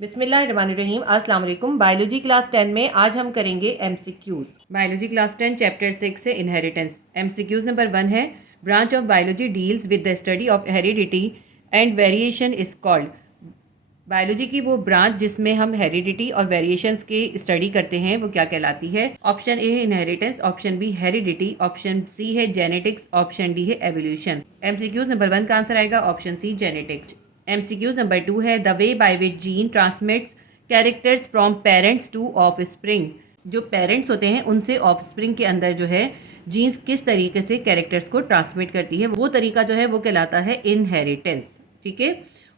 बिस्मिल्लाहिर्रहमानिर्रहीम। अस्सलाम वालेकुम। बायोलॉजी क्लास 10 में आज हम करेंगे एमसीक्यूज़। बायोलॉजी क्लास 10 चैप्टर 6 से इनहेरिटेंस। एमसीक्यूज़ नंबर 1 है, branch of biology deals with the study of heredity and variation is called. Biology की वो ब्रांच जिसमें हम हेरिडिटी और वेरिएशंस की स्टडी करते हैं वो क्या कहलाती है? ऑप्शन ए है inheritance, option B heredity, option C है जेनेटिक्स, ऑप्शन डी है एवोल्यूशन। एमसीक्यूज़ नंबर 1 का आंसर आएगा option C genetics. MCQs number 2 है, the way by which gene transmits characters from parents to offspring. जो parents होते हैं उनसे ऑफस्प्रिंग के अंदर जो है जीन्स किस तरीके से कैरेक्टर्स को ट्रांसमिट करती है, वो तरीका जो है वो कहलाता है इनहेरिटेंस। ठीक है,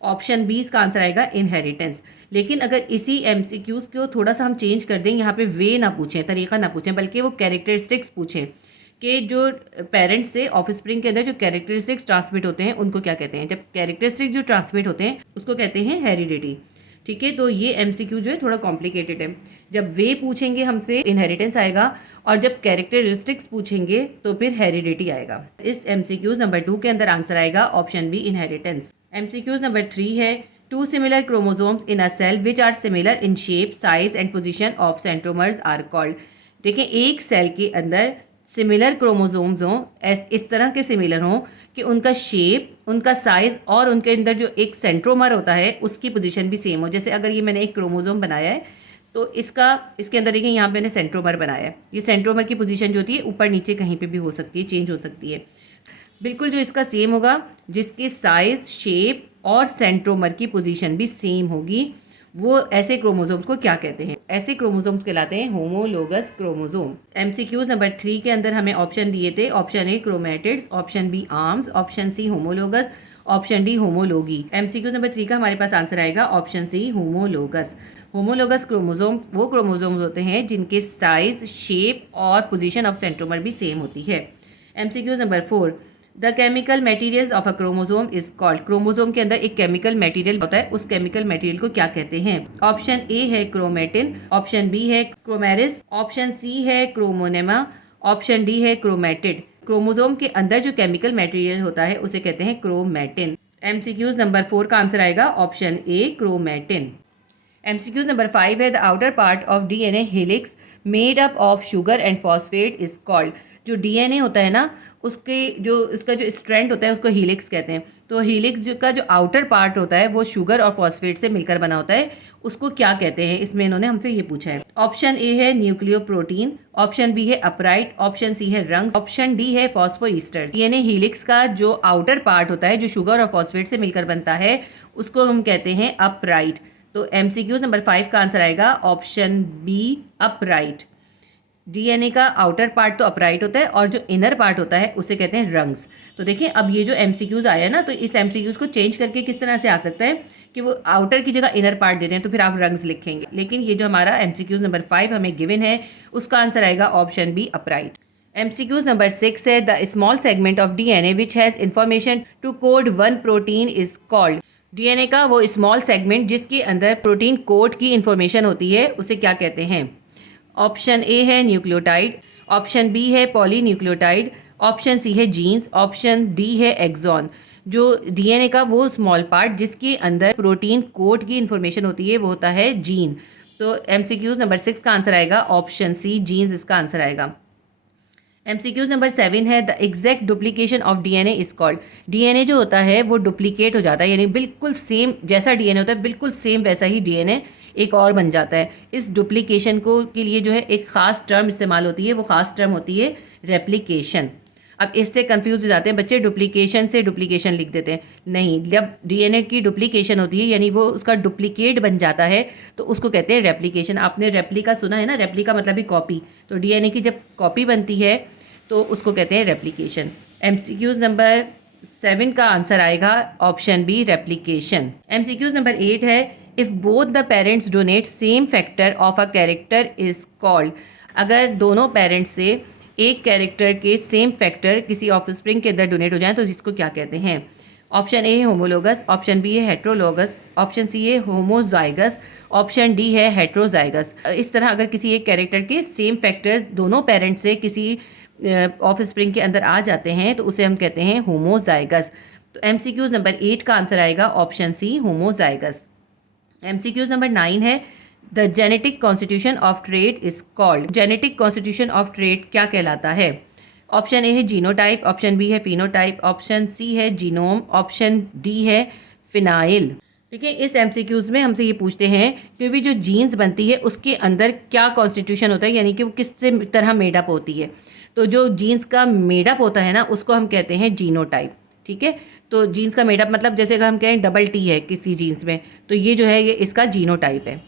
ऑप्शन बी इसका आंसर आएगा इनहेरिटेंस। लेकिन अगर इसी एमसीक्यूज़ को थोड़ा सा हम चेंज कर दें, यहाँ पे वे ना पूछें, तरीका ना पूछें, बल्कि वो कैरेक्टरिस्टिक्स पूछें कि जो पेरेंट्स से ऑफस्प्रिंग के अंदर जो कैरेक्टरिस्टिक्स ट्रांसमिट होते हैं उनको क्या कहते हैं। जब कैरेक्टरिस्टिक जो ट्रांसमिट होते हैं उसको कहते हैं हेरिडिटी। ठीक है, तो ये एमसीक्यू जो है थोड़ा कॉम्प्लिकेटेड है। जब वे पूछेंगे हमसे इनहेरिटेंस आएगा, और जब कैरेक्टरिस्टिक्स पूछेंगे तो फिर हेरिडिटी आएगा। इस एमसीक्यूज नंबर 2 के अंदर आंसर आएगा option B inheritance. MCQs number 3 है, two similar chromosomes in a cell which are similar in shape, size and position of centromeres are called. देखिए, एक सेल के अंदर सिमिलर क्रोमोसोम्स हों, इस तरह के सिमिलर हों कि उनका शेप, उनका साइज और उनके अंदर जो एक सेंट्रोमर होता है उसकी पोजीशन भी सेम हो। जैसे अगर ये मैंने एक क्रोमोसोम बनाया है तो इसके अंदर देखिए यहाँ पे मैंने सेंट्रोमर बनाया है। ये सेंट्रोमर की पोजीशन जो होती है ऊपर नीचे कहीं पे भी हो सकती है, चेंज हो सकती है। बिल्कुल जो इसका सेम होगा, जिसके साइज, शेप और सेंट्रोमर की पोजीशन भी सेम होगी, वो ऐसे क्रोमोसोम्स को क्या कहते हैं? ऐसे क्रोमोसोम्स कहलाते हैं होमोलोगस क्रोमोसोम। एमसीक्यूज नंबर 3 के अंदर हमें ऑप्शन दिए थे, option A chromatids, option B arms, option C homologous, option D homology. MCQs number 3 का हमारे पास आंसर आएगा option C homologous. Homologous chromosome वो क्रोमोसोम्स होते हैं जिनके साइज, शेप और पोजीशन ऑफ सेंट्रोमर भी सेम होती है। MCQs number 4, the chemical materials of a chromosome is called. Chromosome के अंदर एक केमिकल मटेरियल होता है, उस केमिकल मटेरियल को क्या कहते हैं? ऑप्शन ए है क्रोमेटिन, ऑप्शन बी है क्रोमेरिस, ऑप्शन सी है क्रोमोनेमा, ऑप्शन डी है क्रोमेटिड। क्रोमोसोम के अंदर जो केमिकल मटेरियल होता है उसे कहते हैं क्रोमेटिन। एमसीक्यूज नंबर 4 का आंसर आएगा ऑप्शन ए क्रोमेटिन। एमसीक्यूज नंबर 5 है, the outer part of DNA helix made up of sugar and phosphate is called. जो डीएनए होता है ना, उसका जो स्ट्रैंड होता है उसको हीलिक्स कहते हैं। तो हीलिक्स का जो आउटर पार्ट होता है वो शुगर और फॉस्फेट से मिलकर बना होता है, उसको क्या कहते हैं? इसमें इन्होंने हमसे ये पूछा है। ऑप्शन ए है न्यूक्लियोप्रोटीन, ऑप्शन बी है अपराइट, ऑप्शन सी है रंग्स, ऑप्शन डी है फॉस्फोईस्टर। डीएनए हीलिक्स का जो आउटर पार्ट होता है जो शुगर और फॉस्फेट से मिलकर बनता है उसको हम कहते हैं अपराइट। तो एमसीक्यूज नंबर 5 का आंसर आएगा ऑप्शन बी अपराइट। डीएनए का आउटर पार्ट तो अपराइट होता है और जो इनर पार्ट होता है उसे कहते हैं रंग्स। तो देखिए, अब ये जो एमसीक्यूज आया है ना, तो इस एमसीक्यूज को चेंज करके किस तरह से आ सकता है कि वो आउटर की जगह इनर पार्ट दे दें, तो फिर आप रंग्स लिखेंगे। लेकिन ये जो हमारा एमसीक्यूज नंबर 5 हमें गिवन है उसका आंसर आएगा option B upright. MCQs number 6 है, the small segment of DNA which has information to code one protein is called. DNA का वो स्मॉल सेगमेंट जिसके अंदर प्रोटीन कोड की इंफॉर्मेशन होती है उसे क्या कहते हैं? ऑप्शन ए है न्यूक्लियोटाइड, ऑप्शन बी है पॉलीन्यूक्लियोटाइड, ऑप्शन सी है जीन्स, ऑप्शन डी है एक्सॉन। जो डीएनए का वो स्मॉल पार्ट जिसके अंदर प्रोटीन कोड की इंफॉर्मेशन होती है वो होता है जीन। तो एमसीक्यूज नंबर 6 का आंसर आएगा ऑप्शन सी जीन्स, इसका आंसर आएगा। एमसीक्यूज नंबर 7 है, the exact duplication of DNA is called. DNA जो होता है वो डुप्लीकेट हो जाता है, यानी बिल्कुल सेम जैसा डीएनए होता है बिल्कुल सेम वैसा ही डीएनए एक और बन जाता है। इस डुप्लीकेशन को के लिए जो है एक ख़ास टर्म इस्तेमाल होती है, वो ख़ास टर्म होती है रेप्लिकेशन। अब इससे कंफ्यूज हो जाते हैं बच्चे, डुप्लीकेशन से डुप्लीकेशन लिख देते हैं। नहीं, जब डीएनए की डुप्लीकेशन होती है यानी वो उसका डुप्लीकेट बन जाता है तो उसको कहते हैं रेप्लिकेशन। आपने रेप्लिका सुना है ना, रेप्लिका मतलब ही कॉपी। तो डीएनए की जब कॉपी बनती है तो उसको कहते हैं रेप्लिकेशन। एमसीक्यूज नंबर 7 का आंसर आएगा option B replication. MCQs number 8 है, if both the parents donate same factor of a character is called. अगर दोनों पेरेंट्स से एक कैरेक्टर के सेम फैक्टर किसी ऑफस्प्रिंग के अंदर डोनेट हो जाए तो जिसको क्या कहते हैं? ऑप्शन ए है होमोलोगस, ऑप्शन बी है हेट्रोलोगस, ऑप्शन सी है होमोजाइगस, ऑप्शन डी है हेट्रोजाइगस। इस तरह अगर किसी एक कैरेक्टर के सेम फैक्टर्स दोनों पेरेंट्स से किसी ऑफस्प्रिंग के अंदर आ जाते हैं तो उसे हम कहते हैं होमोजाइगस। तो एमसीक्यूज नंबर 8 का आंसर आएगा option C homozygous. MCQs number 9 है the genetic constitution of trait is called. Genetic constitution of trait क्या कहलाता है? ऑप्शन ए है जीनोटाइप, ऑप्शन बी है फिनोटाइप, ऑप्शन सी है जीनोम, ऑप्शन डी है फिनाइल। देखिए इस एमसीक्यूज में हमसे ये पूछते हैं कि भी जो जीन्स बनती है उसके अंदर क्या कॉन्स्टिट्यूशन होता है, यानी कि वो किस तरह मेडअप होती है। तो जो जीन्स का मेडअप होता है ना उसको हम कहते हैं जीनोटाइप। ठीक है, तो जीन्स का मेडअप मतलब जैसे अगर हम कहें डबल टी है किसी जीन्स में, तो ये जो है ये इसका जीनोटाइप है,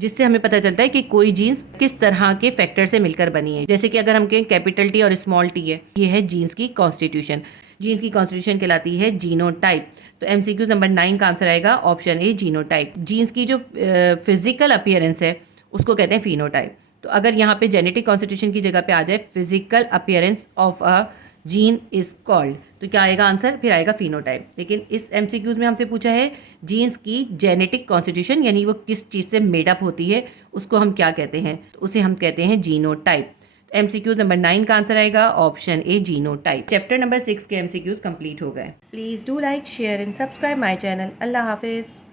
जिससे हमें पता चलता है कि कोई जीन्स किस तरह के फैक्टर से मिलकर बनी है। जैसे कि अगर हम कहें कैपिटल टी और स्मॉल टी है, ये है जीन्स की कॉन्स्टिट्यूशन। जीन्स की कॉन्स्टिट्यूशन कहलाती है जीनोटाइप। तो एमसीक्यू नंबर 9 का आंसर आएगा ऑप्शन ए जीनोटाइप। जीन्स की जो फिजिकल अपीयरेंस है उसको कहते हैं फिनोटाइप। तो अगर यहाँ पे जेनेटिक कॉन्स्टिट्यूशन की जगह पे आ जाए physical appearance of a gene is called, तो क्या आएगा आंसर? फिर आएगा फिनोटाइप। लेकिन इस एमसीक्यूज में हमसे पूछा है जीन्स की जेनेटिक कॉन्स्टिट्यूशन, यानी वो किस चीज़ से मेडअप होती है, उसको हम क्या कहते हैं? तो उसे हम कहते हैं जीनोटाइप। एमसीक्यूज नंबर 9 का आंसर आएगा option A genotype. Chapter number 6 के एमसीक्यूज कंप्लीट हो गए। Please do like, share and subscribe my channel. अल्लाह हाफिज़।